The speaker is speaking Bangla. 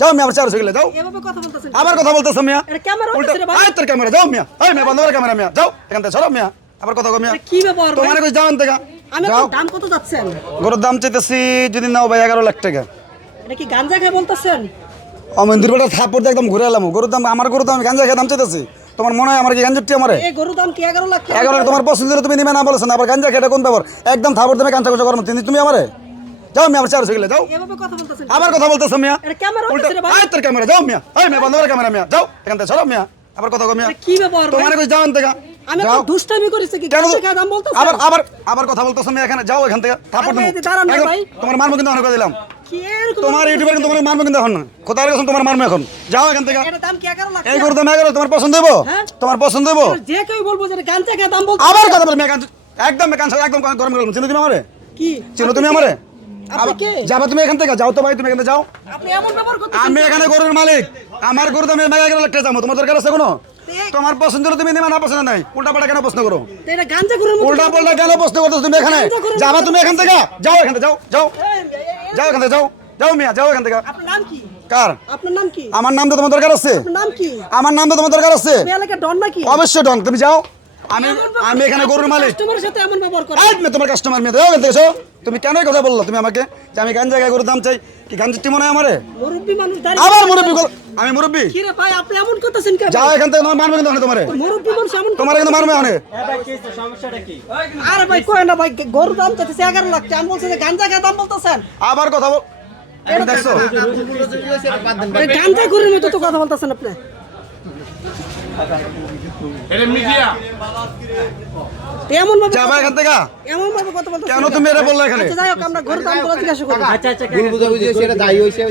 যাও মিয়া, আবার চার গেলে যাও। এভাবে কথা বলতেছেন আবার কথা বলতেছো মিয়া, এটা ক্যামেরা উল্টা হচ্ছে রে ভাই আয় তোর ক্যামেরা, যাও মিয়া, এই মিয়া বন্ধ করে ক্যামেরা মিয়া, যাও এখান থেকে সরো মিয়া, আবার কথা কও মিয়া, এটা কি ব্যাপার ভাই? তোমার কই যাও এখান থেকে, আমি যাও। আপনার দাম কত যাচ্ছেন? গরুর দাম চাইতেছি যদি নাও ভাই 11 লাখ টাকা। এটা কি গাঞ্জা খেয়ে বলতেছেন? অমন্দির বেটা থাপ্পড় দিয়ে একদম ঘুরে এলাম, গরুর দাম আমার গরুর দাম আমি গাঞ্জা খেয়ে দাম চাইতেছি, তোমার মনে হয় আমার কি গাঞ্জুটি আমারে এই গরুর দাম কি 11 লাখ টাকা? 11 লাখ তোমার পছন্দ হলে তুমি নিবে না বলেছো না, আবার গাঞ্জা খেয়ে এটা কোন ব্যাপার, একদম থাপ্পড় দিয়ে গাঞ্জা কোচা করো তুমি আমারে, যাও মিয়া, আবার চার গেলে যাও। এভাবে কথা বলতেছেন আবার কথা বলতেছো মিয়া, এটা ক্যামেরা উল্টা হচ্ছে রে ভাই আয় তোর ক্যামেরা, যাও মিয়া, এই মিয়া বন্ধ করে ক্যামেরা মিয়া, যাও এখান থেকে সরো মিয়া, আবার কথা কও মিয়া, এটা কি ব্যাপার ভাই? তোমার কই যাও এখান থেকে, আমি যাও। তো দুষ্টামি করেছি কি কেন গাঞ্জা খেয়ে দাম বলতেছেন? আবার আবার আবার কথা বলতেছো মিয়া, এখানে যাও এখান থেকে থাপ্পড় আরে দেবো। এই যে দাঁড়ান না একদম, ভাই। তোমার মারমু কিন্তু অনেক দিলাম, কি এরকম তোমার ইউটিউবে কিন্তু তোমার মারমু কিন্তু এখন না, কোথায় গেছো তোমার মারমু এখন, যাও এখান থেকে। এটা দাম কি 11 লাখ এই টাকা? গরুর দাম 11 তোমার পছন্দ হইব, হ্যাঁ। তোমার পছন্দ হইব, যে কেউ বলবো যে এটা গাঞ্জা খেয়ে দাম বলতেছেন। আবার কথা বল মিয়া, একদম একদম গরম গরম, চিনো তুমি আমারে, কি চিনো তুমি আমারে, আপনি কে? যাবা তুমি এখান থেকে, যাও তো ভাই তুমি এখান থেকে যাও। আপনি এমন ব্যবহার করতেছেন আমি এখানে গরুর মালিক, আমার গরু দামে 11 লাখ টাকা যাবো, তোমার দরকার আছে কোনো, এই- তোমার পছন্দ হলে তুমি নেবা, না পছন্দ নাই উল্টা পাল্টা কেন প্রশ্ন করো, তো এটা গাঞ্জা গরুর মতো উল্টা পাল্টা কেন প্রশ্ন করতেছো তুমি এখানে, যাবা তুমি এখান থেকে, যাও এখান থেকে, যাও যাও যাও এখান থেকে, যাও যাও মিয়া, যাও এখান থেকে। আপনার নাম কি? কার? আপনার নাম কি? আমার নাম তো তোমার দরকার আছে, আপনার নাম কি? আমার নাম তো তোমার দরকার আছে, আপনি এলাকার ডন নাকি? অবশ্যই ডন, তুমি যাও, আমি এখানে গরুর মালিক, কাস্টমারের সাথে এমন ব্যবহার করেন? এই মেয়ে, তোমার কাস্টমার মেয়ে, যাও এখান থেকে, যাও। তুমি কেন এই কথা বললো তুমি আমাকে যে আমি গান জায়গায় গরুর দাম চাই, কি গান চিঠি মনে হয় আমারে, মুরব্বি মানুষ দাঁড়িয়ে আবার মুরব্বী আমি মুরব্বী, কি রে ভাই আপনি এমন করতেছেন কেন? যাও এখান থেকে, তোমার মারবে কিন্তু অনেক, তোমারে মুরব্বি মানুষ এমন তোমার কিন্তু মারবে অনেক, আরে ভাই কই না ভাই গরুর দাম চাইছে 11 লাখ টাকা। আমি বলছি যে গাঞ্জা খেয়ে দাম বলতেছেন। আবার কথা বল, এখন দেখছো এই গাঞ্জা গরুর মতো তো কথা বলতেছেন আপনি। এমন ভাবে যাবা এখান থেকে, এমন ভাবে কথা বলতেছেন কেন তুমি এটা বললে এখানে? আচ্ছা যাই হোক আমরা গরুর দাম জিজ্ঞাসা করব। ভুল বুঝাবুঝি সেটা দায়ী হয়েছে।